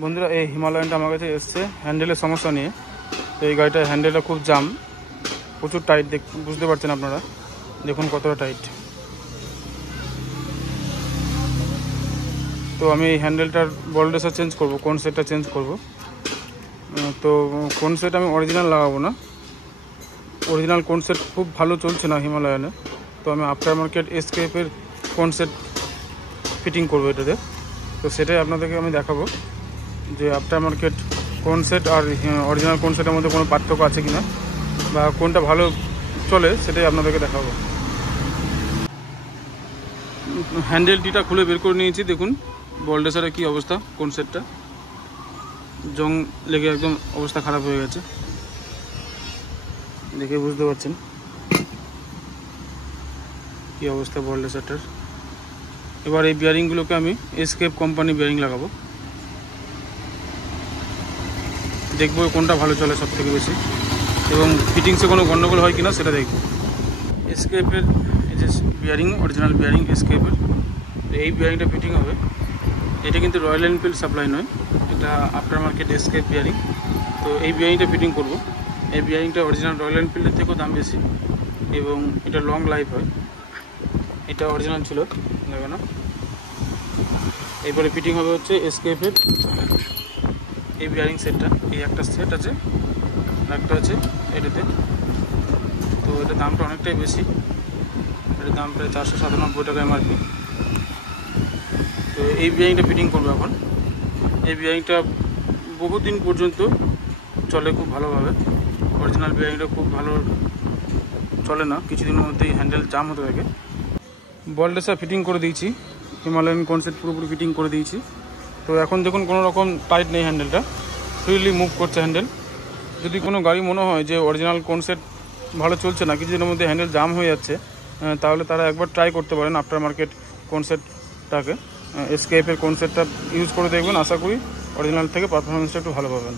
বন্ধুরা, এই হিমালয়ানটা আমার কাছে এসছে হ্যান্ডেলের সমস্যা নিয়ে। তো এই গাড়িটার হ্যান্ডেলটা খুব জাম, প্রচুর টাইট, বুঝতে পারছেন আপনারা, দেখুন কতটা টাইট। তো আমি এই হ্যান্ডেলটার বল রেসার চেঞ্জ করব, কোন সেটটা চেঞ্জ করব। তো কোন সেট আমি অরিজিনাল লাগাবো না, অরিজিনাল কোন সেট খুব ভালো চলছে না হিমালয়ানে। তো আমি আফটার মার্কেট এসকেপের কোন সেট ফিটিং করবো এটাতে। তো সেটাই আপনাদেরকে আমি দেখাবো যে আফটার মার্কেট কোন সেট আর অরিজিনাল কোন সেটের মধ্যে কোনো পার্থক্য আছে কিনা, বা কোনটা ভালো চলে সেটাই আপনাদেরকে দেখাবো। হ্যান্ডেলটিটা খুলে বের করে নিয়েছি, দেখুন বল রেসারের কী অবস্থা। কোন সেটটা জং লেগে একদম অবস্থা খারাপ হয়ে গেছে, দেখে বুঝতে পারছেন কী অবস্থা বল রেসারটার। এবার এই বিয়ারিংগুলোকে আমি এসকেপ কোম্পানি বিয়ারিং লাগাবো, দেখবো কোনটা ভালো চলে সব থেকে বেশি, এবং ফিটিংসে কোনো গন্ডগোল হয় কিনা সেটা দেখব। এসকেপের এই যে বিয়ারিং, অরিজিনাল বিয়ারিং এসকেপের, তো এই বিয়ারিংটা ফিটিং হবে। এটা কিন্তু রয়্যাল এনফিল্ড সাপ্লাই নয়, এটা আফটার মার্কেট এসকেপ বিয়ারিং। তো এই বিয়ারিংটা ফিটিং করব। এই বিয়ারিংটা অরিজিনাল রয়্যাল এনফিল্ডের থেকেও দাম বেশি এবং এটা লং লাইফ হয়। এটা অরিজিনাল ছিল লাগানো। এরপরে ফিটিং হবে হচ্ছে এসকেপের এই বিয়ারিং সেটটা। এই একটা সেট আছে আর একটা আছে এটাতে। তো এটার দামটা অনেকটাই বেশি, এটার দাম প্রায় 497 টাকা এমআরপি। তো এই বিয়ারিংটা ফিটিং করবো এখন। এই বিয়ারিংটা বহুদিন পর্যন্ত চলে খুব ভালোভাবে। অরিজিনাল বিয়ারিংটা খুব ভালো চলে না, কিছুদিনের মধ্যেই হ্যান্ডেল জাম হতে থাকে। বল রেসার ফিটিং করে দিয়েছি, হিমালয়ান কনসেপ্ট পুরোপুরি ফিটিং করে দিয়েছি। তো এখন দেখুন কোনো রকম টাইট নেই, হ্যান্ডেলটা ফ্রিলি মুভ করছে হ্যান্ডেল। যদি কোনো গাড়ি মনে হয় যে অরিজিনাল কনসেপ্ট ভালো চলছে না, কিছুদিনের মধ্যে হ্যান্ডেল জাম হয়ে যাচ্ছে, তাহলে তারা একবার ট্রাই করতে পারেন আফটার মার্কেট কনসেপ্টটাকে, এসকেপের কনসেপ্টটা ইউজ করে দেখবেন। আশা করি অরিজিনাল থেকে পারফরমেন্সটা একটু ভালো পাবেন।